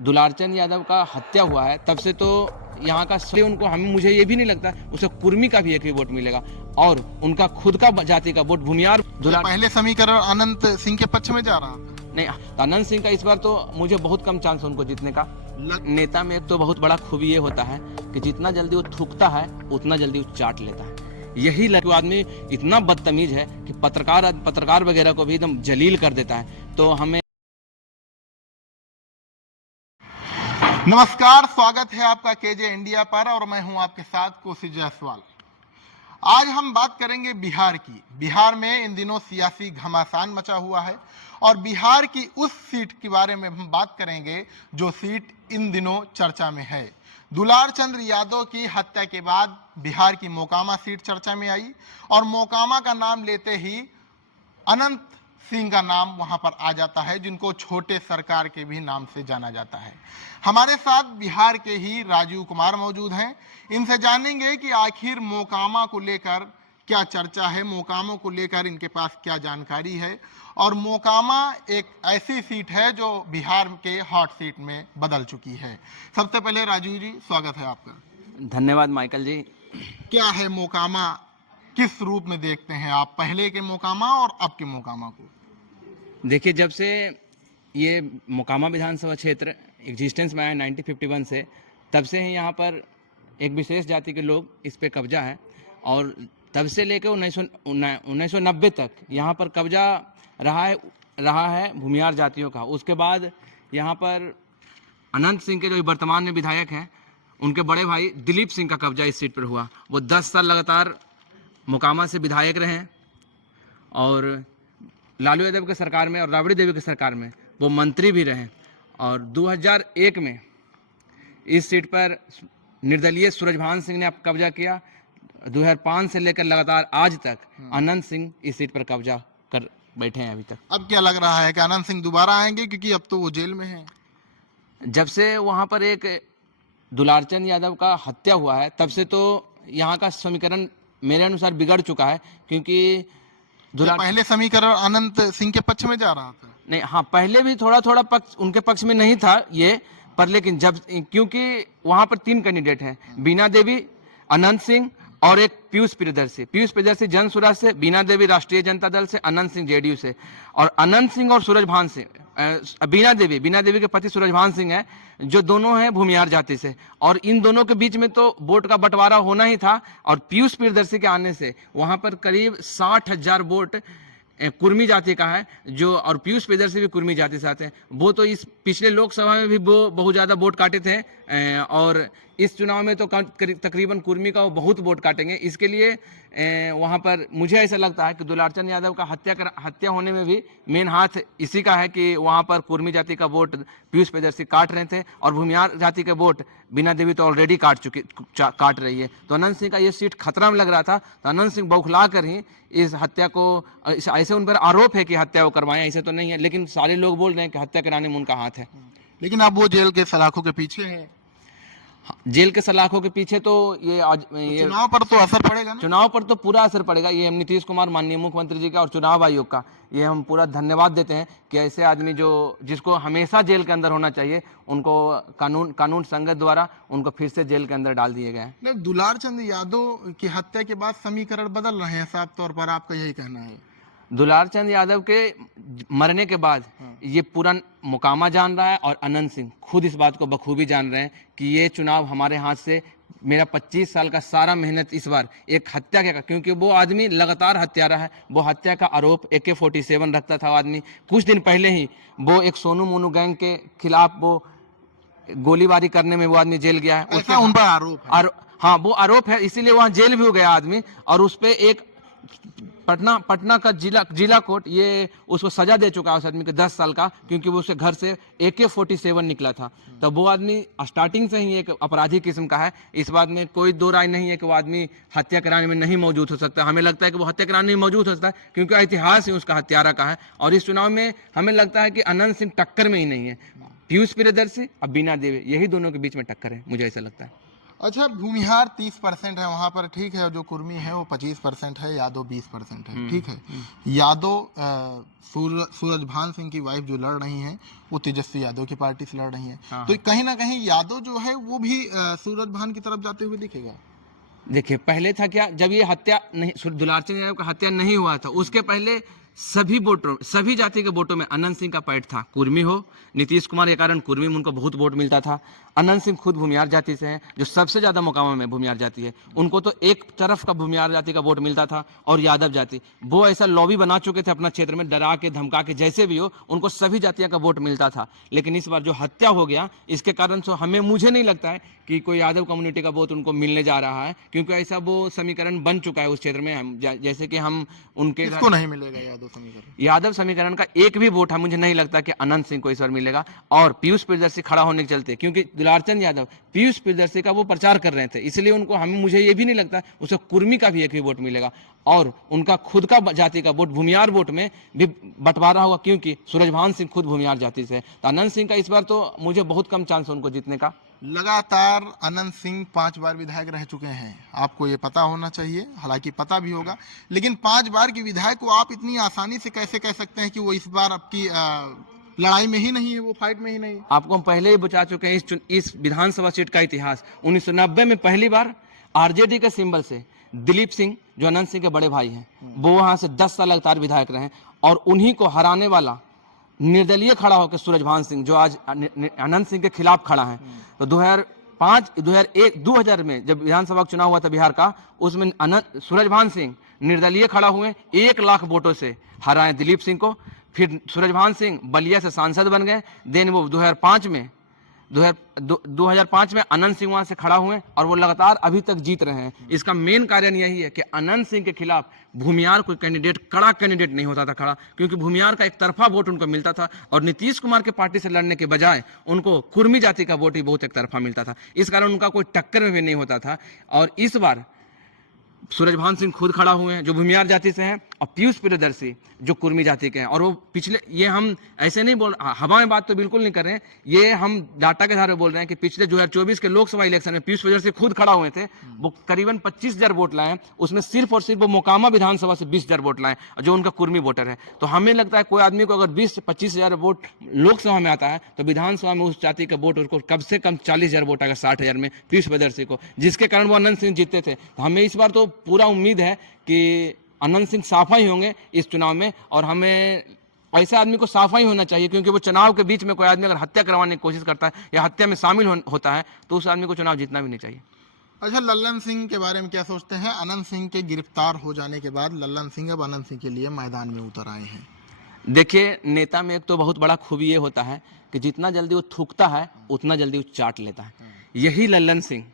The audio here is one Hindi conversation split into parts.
दुलारचंद यादव का हत्या हुआ है तब से तो यहाँ का उनको मुझे ये भी नहीं लगता उसे कुर्मी का भी एक भी वोट मिलेगा और उनका खुद का जाति का वोट भूमियार पहले समीकरण अनंत सिंह के पक्ष में जा रहा था। नहीं, अनंत सिंह का इस बार तो मुझे बहुत कम चांस है उनको जीतने का। नेता में एक तो बहुत बड़ा खूबी ये होता है कि जितना जल्दी वो थूकता है उतना जल्दी वो चाट लेता है। यही आदमी इतना बदतमीज है कि पत्रकार वगैरह को भी एकदम जलील कर देता है। तो हमें नमस्कार, स्वागत है आपका केजे इंडिया पर और मैं हूं आपके साथ कोशिश जायसवाल। आज हम बात करेंगे बिहार की। बिहार में इन दिनों सियासी घमासान मचा हुआ है और बिहार की उस सीट के बारे में हम बात करेंगे जो सीट इन दिनों चर्चा में है। दुलार चंद यादव की हत्या के बाद बिहार की मोकामा सीट चर्चा में आई और मोकामा का नाम लेते ही अनंत सिंह का नाम वहां पर आ जाता है, जिनको छोटे सरकार के भी नाम से जाना जाता है। हमारे साथ बिहार के ही राजीव कुमार मौजूद हैं। इनसे जानेंगे कि आखिर मोकामा को लेकर क्या चर्चा है, मोकामा को लेकर इनके पास क्या जानकारी है और मोकामा एक ऐसी सीट है जो बिहार के हॉट सीट में बदल चुकी है। सबसे पहले राजीव जी, स्वागत है आपका। धन्यवाद माइकल जी। क्या है मोकामा, किस रूप में देखते हैं आप पहले के मोकामा और अब के मोकामा को? देखिए, जब से ये मोकामा विधानसभा क्षेत्र एग्जिस्टेंस में आया 1951 से, तब से ही यहाँ पर एक विशेष जाति के लोग इस पे कब्जा है और तब से लेकर 1990 तक यहाँ पर कब्जा रहा है भूमियार जातियों का। उसके बाद यहाँ पर अनंत सिंह के जो वर्तमान में विधायक हैं, उनके बड़े भाई दिलीप सिंह का कब्जा इस सीट पर हुआ। वो 10 साल लगातार मोकामा से विधायक रहे और लालू यादव की सरकार में और राबड़ी देवी की सरकार में वो मंत्री भी रहे और 2001 में इस सीट पर निर्दलीय सूरजभान सिंह ने कब्जा किया। 2005 से लेकर लगातार आज तक अनंत सिंह इस सीट पर कब्जा कर बैठे हैं अभी तक। अब क्या लग रहा है कि अनंत सिंह दोबारा आएंगे, क्योंकि अब तो वो जेल में हैं? जब से वहाँ पर एक दुलारचंद यादव का हत्या हुआ है तब से तो यहाँ का समीकरण मेरे अनुसार बिगड़ चुका है, क्योंकि पहले समीकरण अनंत सिंह के पक्ष में जा रहा था। नहीं, हाँ, पहले भी थोड़ा थोड़ा पक्ष उनके पक्ष में नहीं था ये, पर लेकिन जब क्योंकि वहां पर 3 कैंडिडेट हैं, बीना देवी, अनंत सिंह और एक पीयूष प्रियदर्शी जन स्वराज से, बीना देवी राष्ट्रीय जनता दल से, अनंत सिंह जेडीयू से। और अनंत सिंह और सूरजभान सिंह, बीना देवी के पति सूरजभान सिंह है, जो दोनों हैं भूमियार जाति से, और इन दोनों के बीच में तो वोट का बंटवारा होना ही था। और पीयूष प्रियदर्शी के आने से वहां पर करीब 60,000 वोट कुर्मी जाति का है, जो, और पीयूष प्रियदर्शी भी कुर्मी जाति से आते हैं। वो तो इस पिछले लोकसभा में भी वो बहुत ज़्यादा वोट काटे थे और इस चुनाव में तो तकरीबन कुर्मी का वो बहुत वोट काटेंगे। इसके लिए वहाँ पर मुझे ऐसा लगता है कि दुलारचंद यादव का हत्या होने में भी मेन हाथ इसी का है कि वहाँ पर कुर्मी जाति का वोट पीयूष प्रियदर्शी काट रहे थे और भूमियार जाति के वोट बीना देवी तो ऑलरेडी काट रही है। तो अनंत सिंह का ये सीट खतरा में लग रहा था, तो अनंत सिंह बौखला कर ही इस हत्या को, ऐसे उन पर आरोप है कि हत्या वो करवाएं, ऐसे तो नहीं है, लेकिन सारे लोग बोल रहे हैं कि हत्या कराने में उनका हाथ है। लेकिन अब वो जेल के सलाखों के पीछे हैं। जेल के सलाखों के पीछे तो ये चुनाव पर तो असर पड़ेगा ना? चुनाव पर तो पूरा असर पड़ेगा। ये हम नीतीश कुमार माननीय मुख्यमंत्री जी का और चुनाव आयोग का ये हम पूरा धन्यवाद देते हैं कि ऐसे आदमी जिसको हमेशा जेल के अंदर होना चाहिए, उनको कानून संगत द्वारा उनको फिर से जेल के अंदर डाल दिए गए हैं। दुलारचंद यादव की हत्या के बाद समीकरण बदल रहे हैं, साफ तौर पर आपका यही कहना है? दुलारचंद यादव के मरने के बाद ये पूरा मोकामा जान रहा है और अनंत सिंह खुद इस बात को बखूबी जान रहे हैं कि ये चुनाव हमारे हाथ से, मेरा 25 साल का सारा मेहनत इस बार एक हत्या का, क्योंकि वो आदमी लगातार हत्यारा है। वो हत्या का आरोप AK-47 रखता था आदमी। कुछ दिन पहले ही वो एक सोनू मोनू गैंग के खिलाफ वो गोलीबारी करने में वो आदमी जेल गया है। उसका उन पर आरोप है। हाँ, वो आरोप है, इसीलिए वहाँ जेल भी हो गया आदमी। और उस पर एक पटना का जिला कोर्ट ये उसको सजा दे चुका है उस आदमी के 10 साल का, क्योंकि वो उसके घर से AK-47 निकला था। तब वो आदमी स्टार्टिंग से ही एक अपराधी किस्म का है। इस बात में कोई दो राय नहीं है कि वो आदमी हत्या कराने में नहीं मौजूद हो सकता। हमें लगता है कि वो हत्या कराने में मौजूद हो सकता है, क्योंकि इतिहास ही उसका हत्यारा का है। और इस चुनाव में हमें लगता है कि अनंत सिंह टक्कर में ही नहीं है, पीयूष प्रियदर्शी और बीना देवी, यही दोनों के बीच में टक्कर है, मुझे ऐसा लगता है। अच्छा, भूमिहार 30% है वहां पर, ठीक है। जो कुर्मी है वो 25% है, यादव 20% है, ठीक है। यादव सूरजभान सिंह की वाइफ जो लड़ रही हैं वो तेजस्वी यादव की पार्टी से लड़ रही हैं। हाँ, तो कहीं ना कहीं यादव जो है वो भी सूरजभान की तरफ जाते हुए दिखेगा। देखिए, पहले था क्या, जब ये हत्या नहीं, दुलारचंद यादव का हत्या नहीं हुआ था, उसके पहले सभी वोटरों, सभी जाति के वोटों में अनंत सिंह का पैठ था। कुर्मी हो, नीतीश कुमार के कारण कुर्मी में उनको बहुत वोट मिलता था। अनंत सिंह खुद भूमियार जाति से हैं, जो सबसे ज्यादा मोकामा में भूमियार जाति है, उनको तो एक तरफ का भूमियार जाति का वोट मिलता था। और यादव जाति, वो ऐसा लॉबी बना चुके थे अपना क्षेत्र में, डरा के धमका के, जैसे भी हो, उनको सभी जातियों का वोट मिलता था। लेकिन इस बार जो हत्या हो गया, इसके कारण से मुझे नहीं लगता है कि कोई यादव कम्युनिटी का वोट उनको मिलने जा रहा है, क्योंकि ऐसा वो समीकरण बन चुका है उस क्षेत्र में। जैसे कि हम उनके किसको नहीं मिलेगा यादव समीकरण? यादव समीकरण का एक भी वोट है, मुझे नहीं लगता कि अनंत सिंह को इस बार मिलेगा। और पीयूष प्रियदर्शी खड़ा होने के चलते, क्योंकि दुलारचंद यादव पीयूष प्रियदर्शी का वो प्रचार कर रहे थे, इसलिए उनको, मुझे ये भी नहीं लगता उसे कुर्मी का भी एक भी वोट मिलेगा। और उनका खुद का जाति का वोट भूमियार वोट में भी बंटवारा होगा, क्योंकि सूरजभान सिंह खुद भूमियार जाति से है। तो अनंत सिंह का इस बार तो मुझे बहुत कम चांस है उनको जीतने का। लगातार अनंत सिंह 5 बार विधायक रह चुके हैं, आपको ये पता होना चाहिए, हालांकि पता भी होगा, लेकिन 5 बार के विधायक को आप इतनी आसानी से कैसे कह सकते हैं कि वो इस बार आपकी लड़ाई में ही नहीं है, वो फाइट में ही नहीं है? आपको हम पहले ही बता चुके हैं इस विधानसभा सीट का इतिहास। 1990 में पहली बार आरजेडी के सिंबल से दिलीप सिंह, जो अनंत सिंह के बड़े भाई हैं, वो वहां से 10 साल लगातार विधायक रहे, और उन्हीं को हराने वाला निर्दलीय खड़ा होकर सूरजभान सिंह, जो आज अनंत सिंह के खिलाफ खड़ा है। तो 2000 में जब विधानसभा का चुनाव हुआ था बिहार का, उसमें सूरजभान सिंह निर्दलीय खड़ा हुए, 1 लाख वोटों से हराए दिलीप सिंह को। फिर सूरजभान सिंह बलिया से सांसद बन गए। देन वो 2005 में अनंत सिंह वहां से खड़ा हुए, और वो लगातार अभी तक जीत रहे हैं। इसका मेन कारण यही है कि अनंत सिंह के खिलाफ भूमियार कोई कैंडिडेट, कड़ा कैंडिडेट नहीं होता था खड़ा, क्योंकि भूमियार का एक तरफा वोट उनको मिलता था, और नीतीश कुमार के पार्टी से लड़ने के बजाय उनको कुर्मी जाति का वोट ही बहुत एक तरफा मिलता था। इस कारण उनका कोई टक्कर में भी नहीं होता था। और इस बार सूरजभान सिंह खुद खड़ा हुए हैं, जो भूमियार जाति से हैं, और पीयूष प्रियदर्शी जो कुर्मी जाति के हैं। और वो पिछले, ये हम ऐसे नहीं बोल, हवा में बात तो बिल्कुल नहीं कर रहे हैं, ये हम डाटा के आधार पर बोल रहे हैं कि पिछले 2024 के लोकसभा इलेक्शन में पीयूष प्रियदर्शी खुद खड़ा हुए थे। वो करीबन 25,000 वोट लाए, उसमें सिर्फ और सिर्फ वो मोकामा विधानसभा से 20,000 वोट लाए, जो उनका कुर्मी वोटर है। तो हमें लगता है कोई आदमी को अगर 20 से 25,000 वोट लोकसभा में आता है, तो विधानसभा में उस जाति का वोट उसको कम से कम 40,000 वोट आएगा, 60,000 में पीयूष प्रियदर्शी को, जिसके कारण वो अनंत सिंह जीतते थे। तो हमें इस बार तो पूरा उम्मीद है कि अनंत सिंह साफा ही होंगे इस चुनाव में। और हमें ऐसे आदमी को साफा ही होना चाहिए, क्योंकि वो चुनाव के बीच में कोई आदमी अगर हत्या करवाने की कोशिश करता है या हत्या में शामिल होता है, तो उस आदमी को चुनाव जीतना भी नहीं चाहिए। अच्छा, लल्लन सिंह के बारे में क्या सोचते हैं? अनंत सिंह के गिरफ्तार हो जाने के बाद लल्लन सिंह अब अनंत सिंह के लिए मैदान में उतर आए हैं। देखिए, नेता में एक तो बहुत बड़ा खूबी ये होता है कि जितना जल्दी वो थूकता है उतना जल्दी वो चाट लेता है। यही लल्लन सिंह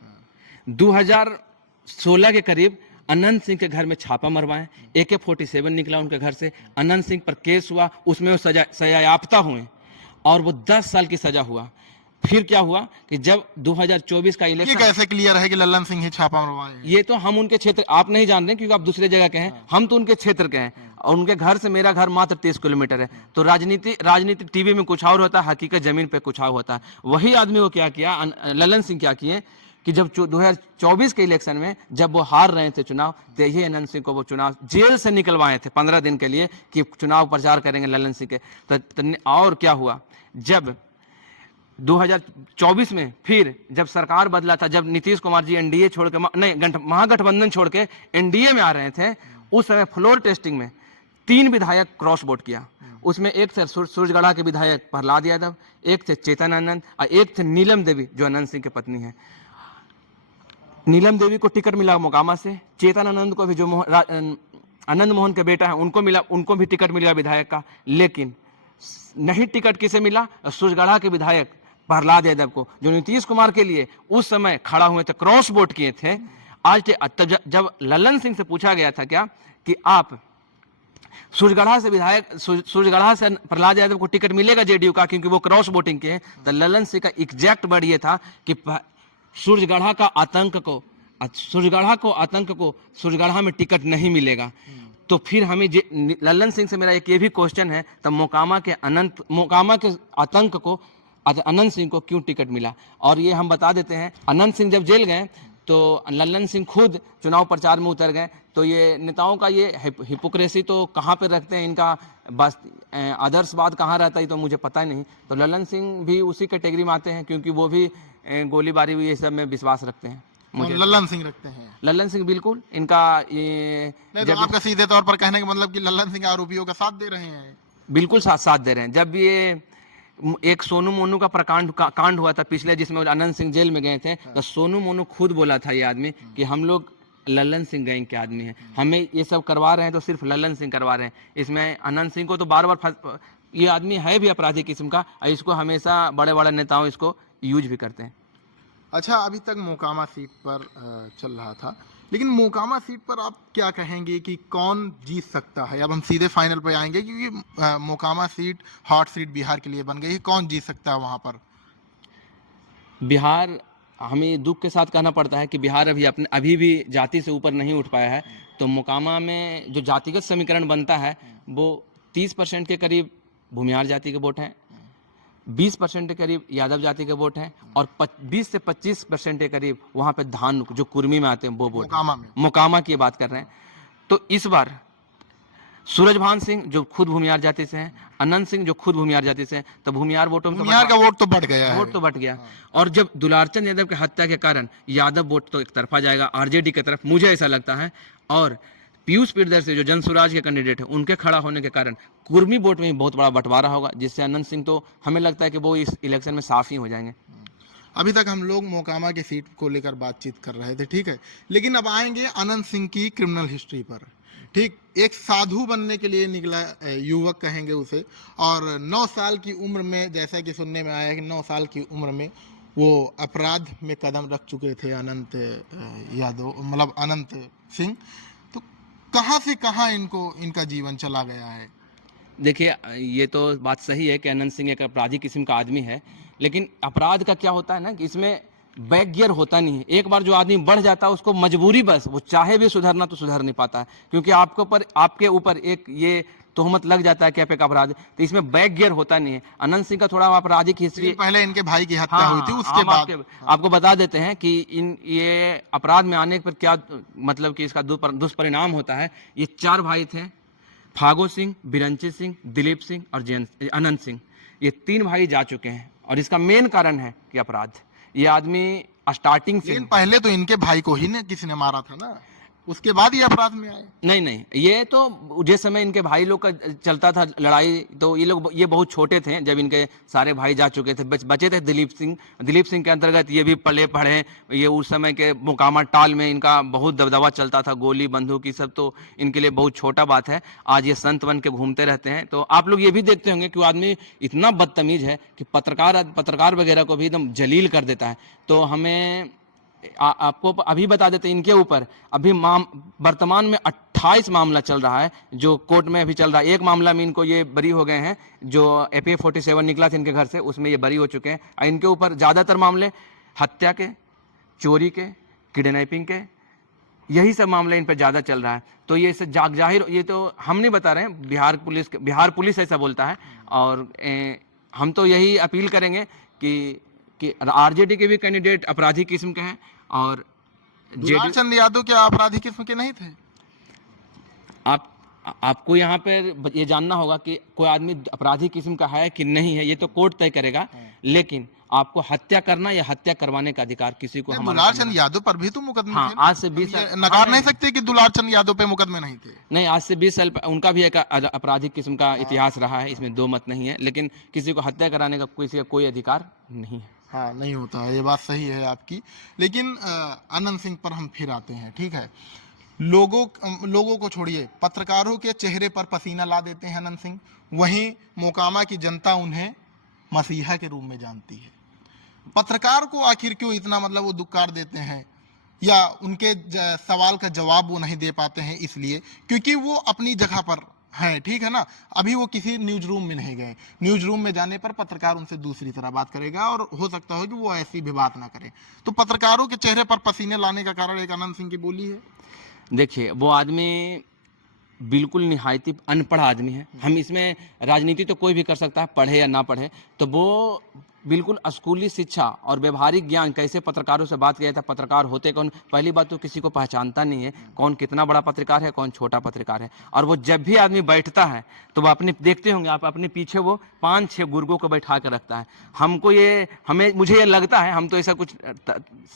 2016 के करीब अनंत सिंह के घर में छापा मरवाए, AK-47 निकला उनके घर से, अनंत सिंह पर केस हुआ, उसमें वो सजायाफ्ता हुए, और वो 10 साल की सजा हुआ। फिर क्या हुआ कि जब 2024 का इलेक्शन, ये कैसे क्लियर है कि लल्लन सिंह ही छापा मरवाए हैं? ये तो हम उनके क्षेत्र, आप नहीं जान रहे क्योंकि आप दूसरे जगह के हैं, हम तो उनके क्षेत्र के हैं, और उनके घर से मेरा घर मात्र 30 किलोमीटर है। तो राजनीति टीवी में कुछ और होता है, हकीकत जमीन पे कुछ और होता है। वही आदमी को क्या किया, लल्लन सिंह क्या किए कि जब 2024 के इलेक्शन में जब वो हार रहे थे चुनाव, तो यही अनंत सिंह को वो चुनाव जेल से निकलवाए थे 15 दिन के लिए कि चुनाव प्रचार करेंगे लल्लन सिंह के। और क्या हुआ, जब 2024 में फिर जब सरकार बदला था, जब नीतीश कुमार जी एनडीए छोड़ के, नहीं, महागठबंधन छोड़ के एनडीए में आ रहे थे, उस समय फ्लोर टेस्टिंग में 3 विधायक क्रॉस वोट किया। उसमें एक थे सूरजगढ़ा के विधायक प्रहलाद यादव, एक थे चेतन आनंद, और एक थे नीलम देवी, जो अनंत सिंह की पत्नी है। नीलम देवी को टिकट मिला मोकामा से, चेतन आनंद को भी, जो आनंद मोहन के बेटा है, उनको मिला, उनको भी टिकट मिला विधायक का। लेकिन नहीं टिकट किसे मिला, सूरजगढ़ा के विधायक प्रहलाद यादव को, जो नीतीश कुमार के लिए उस समय खड़ा हुए थे, क्रॉस वोट किए थे। आज जब लल्लन सिंह से पूछा गया था क्या कि आप सूरजगढ़ा से प्रहलाद यादव को टिकट मिलेगा जेडीयू का, क्योंकि वो क्रॉस वोटिंग के हैं, तो लल्लन सिंह का एग्जैक्ट वर्ड ये था कि सूरजगढ़ा का आतंक को सूरजगढ़ा में टिकट नहीं मिलेगा। तो फिर हमें लल्लन सिंह से मेरा एक ये भी क्वेश्चन है, तब मोकामा के आतंक को अनंत सिंह को क्यों टिकट मिला। और ये हम बता देते हैं, अनंत सिंह जब जेल गए तो लल्लन सिंह खुद चुनाव प्रचार में उतर गए। तो ये नेताओं का ये हिपोक्रेसी तो कहाँ पे रखते हैं, इनका बस आदर्शवाद कहाँ रहता है तो मुझे पता ही नहीं। तो लल्लन सिंह भी उसी कैटेगरी में आते हैं, क्योंकि वो भी गोलीबारी ये सब में विश्वास रखते हैं। मुझे लल्लन सिंह रखते हैं। लल्लन सिंह बिल्कुल इनका ये नहीं तो आपका सीधे तौर पर कहने का मतलब कि लल्लन सिंह आरोपियों का साथ दे रहे हैं। बिल्कुल साथ दे रहे हैं। जब ये एक सोनू मोनू का कांड हुआ था पिछले, जिसमें अनंत सिंह जेल में गए थे, तो सोनू मोनू खुद बोला था ये आदमी कि हम लोग लल्लन सिंह गैंग के आदमी हैं, हमें ये सब करवा रहे हैं तो सिर्फ लल्लन सिंह करवा रहे हैं। इसमें अनंत सिंह को तो बार बार ये आदमी है भी अपराधी किस्म का, इसको हमेशा बड़े बड़े नेताओं इसको यूज भी करते हैं। अच्छा, अभी तक मोकामा सीट पर चल रहा था, लेकिन मोकामा सीट पर आप क्या कहेंगे कि कौन जीत सकता है? अब हम सीधे फाइनल पे आएंगे, क्योंकि Mokama seat hot seat Bihar के लिए बन गई है। कौन जीत सकता है वहां पर? बिहार, हमें दुख के साथ कहना पड़ता है कि बिहार अभी भी जाति से ऊपर नहीं उठ पाया है। तो मोकामा में जो जातिगत समीकरण बनता है वो 30% के करीब भूमिहार जाति के वोट हैं, 20% के करीब यादव जाति के वोट हैं, और 20 से 25% के करीब वहाँ पे धान जो कुर्मी में आते हैं वो वोट। मोकामा की बात कर रहे हैं। तो इस बार सूरजभान सिंह जो खुद भूमिहार जाति से हैं, अनंत सिंह जो खुद भूमिहार जाति से हैं, तो भूमिहार वोटों में भूमिहार का वोट तो बढ़ गया है। वोट तो बढ़ गया। और जब दुलारचंद यादव की हत्या के कारण यादव वोट तो एक तरफा जाएगा आरजेडी की तरफ, मुझे ऐसा लगता है। और पीयूष प्रियदर्शी जो जनसुराज के कैंडिडेट है, उनके खड़ा होने के कारण कुर्मी वोट में बहुत बड़ा बंटवारा होगा, जिससे अनंत सिंह तो हमें लगता है कि वो इस इलेक्शन में साफ ही हो जाएंगे। अभी तक हम लोग मोकामा की सीट को लेकर बातचीत कर रहे थे, ठीक है, लेकिन अब आएंगे अनंत सिंह की क्रिमिनल हिस्ट्री पर। ठीक, एक साधु बनने के लिए निकला युवक कहेंगे उसे, और 9 साल की उम्र में, जैसा कि सुनने में आया कि 9 साल की उम्र में वो अपराध में कदम रख चुके थे अनंत यादव, मतलब अनंत सिंह। तो कहाँ से कहाँ इनका जीवन चला गया है? देखिए, ये तो बात सही है कि अनंत सिंह एक अपराधी किस्म का आदमी है, लेकिन अपराध का क्या होता है ना कि इसमें बैक गियर होता नहीं है। एक बार जो आदमी बढ़ जाता है उसको मजबूरी, बस वो चाहे भी सुधरना तो सुधर नहीं पाता है, क्योंकि आपके ऊपर एक ये तोहमत लग जाता है कि आप एक अपराध, तो इसमें बैक गियर होता नहीं है। अनंत सिंह का थोड़ा आपराधिक हिस्ट्री, पहले इनके भाई की हत्या हुई थी, उसके बाद आपको बता देते हैं कि ये अपराध में आने पर क्या मतलब कि इसका दुष्परिणाम होता है। ये 4 भाई थे, फागो सिंह, बिरंची सिंह, दिलीप सिंह और अनंत सिंह। ये 3 भाई जा चुके हैं, और इसका मेन कारण है कि अपराध। ये आदमी स्टार्टिंग से, पहले तो इनके भाई को ही किसी ने मारा था ना, उसके बाद ये अपराध में आए। नहीं, ये तो जिस समय इनके भाई लोग का चलता था लड़ाई, तो ये बहुत छोटे थे जब इनके सारे भाई जा चुके थे। बचे थे दिलीप सिंह के अंतर्गत ये भी पढ़े। ये उस समय के मोकामा टाल में इनका बहुत दबदबा चलता था, गोली बंदूक की सब, तो इनके लिए बहुत छोटा बात है। आज ये संत बन के घूमते रहते हैं। तो आप लोग ये भी देखते होंगे कि वो आदमी इतना बदतमीज है कि पत्रकार वगैरह को भी एकदम जलील कर देता है। तो हमें आपको अभी बता देते हैं, इनके ऊपर अभी वर्तमान में 28 मामला चल रहा है जो कोर्ट में अभी चल रहा है। एक मामला में इनको ये बरी हो गए हैं, जो AK-47 निकला था इनके घर से, उसमें ये बरी हो चुके हैं। इनके ऊपर ज़्यादातर मामले हत्या के, चोरी के, किडनैपिंग के, यही सब मामले इन पर ज़्यादा चल रहा है। तो ये इससे जाहिर, ये तो हम नहीं बता रहे हैं, बिहार पुलिस ऐसा बोलता है। और हम तो यही अपील करेंगे कि आरजेडी के भी कैंडिडेट अपराधी किस्म के हैं, और दुलारचंद यादव क्या अपराधी किस्म के नहीं थे? आपको यहाँ पर ये जानना होगा कि कोई आदमी अपराधी किस्म का है कि नहीं है, ये तो कोर्ट तय करेगा। लेकिन आपको हत्या करना या हत्या करवाने का अधिकार किसी को, दुलारचंद यादव पर भी तो मुकदमे थे। आज से 20 साल नकार नहीं सकते कि दुलारचंद यादव पे मुकदमे नहीं थे। नहीं, आज से 20 साल उनका भी एक आपराधिक किस्म का इतिहास रहा है, इसमें 2 मत नहीं है। लेकिन किसी को हत्या कराने का किसी का कोई अधिकार नहीं है। हाँ, नहीं होता है, ये बात सही है आपकी। लेकिन अनंत सिंह पर हम फिर आते हैं, ठीक है। लोगों को छोड़िए, पत्रकारों के चेहरे पर पसीना ला देते हैं अनंत सिंह। वहीं मोकामा की जनता उन्हें मसीहा के रूप में जानती है। पत्रकार को आखिर क्यों इतना मतलब वो दुक्कार देते हैं, या उनके सवाल का जवाब वो नहीं दे पाते हैं? इसलिए क्योंकि वो अपनी जगह पर हैं, ठीक है ना। अभी वो किसी न्यूज रूम में नहीं गए। न्यूज रूम में जाने पर पत्रकार उनसे दूसरी तरह बात करेगा, और हो सकता है कि वो ऐसी भी बात ना करे। तो पत्रकारों के चेहरे पर पसीने लाने का कारण एक अनंत सिंह की बोली है। देखिए, वो आदमी बिल्कुल निहायती अनपढ़ आदमी है। हम इसमें राजनीति तो कोई भी कर सकता है, पढ़े या ना पढ़े। तो वो बिल्कुल स्कूली शिक्षा और व्यवहारिक ज्ञान कैसे पत्रकारों से बात किया जाता है, पत्रकार होते कौन, पहली बात तो किसी को पहचानता नहीं है, कौन कितना बड़ा पत्रकार है, कौन छोटा पत्रकार है। और वो जब भी आदमी बैठता है तो वो अपने, देखते होंगे आप, अपने पीछे वो 5-6 गुर्गों को बैठा कर रखता है। हमको ये, मुझे ये लगता है, हम तो ऐसा कुछ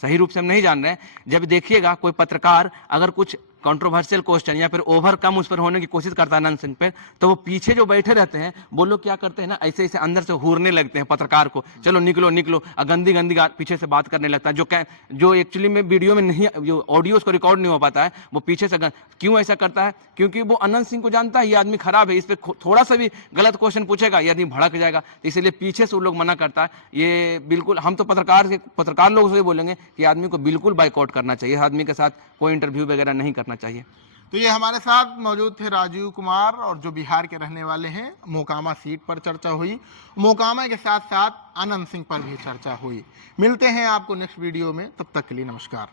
सही रूप से हम नहीं जान रहे हैं, जब देखिएगा कोई पत्रकार अगर कुछ कंट्रोवर्शियल क्वेश्चन या फिर ओवर कम उस पर होने की कोशिश करता है नॉनसेंस पे, तो वो पीछे जो बैठे रहते हैं वो लोग क्या करते हैं ना, ऐसे ऐसे अंदर से हूरने लगते हैं पत्रकार को, चलो निकलो निकलो, गंदी गंदी पीछे से बात करने लगता है, जो एक्चुअली में वीडियो में नहीं, जो ऑडियो उसको रिकॉर्ड नहीं हो पाता है, वो पीछे से क्यों ऐसा करता है? क्योंकि वो अनंत सिंह को जानता है ये आदमी खराब है, इस पर थोड़ा सा भी गलत क्वेश्चन पूछेगा ये आदमी भड़क जाएगा, तो इसलिए पीछे से वो लोग मना करता है। ये बिल्कुल, हम तो पत्रकार लोगों से बोलेंगे कि आदमी को बिल्कुल बाइकआउट करना चाहिए, आदमी के साथ कोई इंटरव्यू वगैरह नहीं करना चाहिए। तो ये हमारे साथ मौजूद थे राजीव कुमार, और जो बिहार के रहने वाले हैं। मोकामा सीट पर चर्चा हुई, मोकामा के साथ साथ आनंद सिंह पर भी चर्चा हुई। मिलते हैं आपको नेक्स्ट वीडियो में, तब तक के लिए नमस्कार।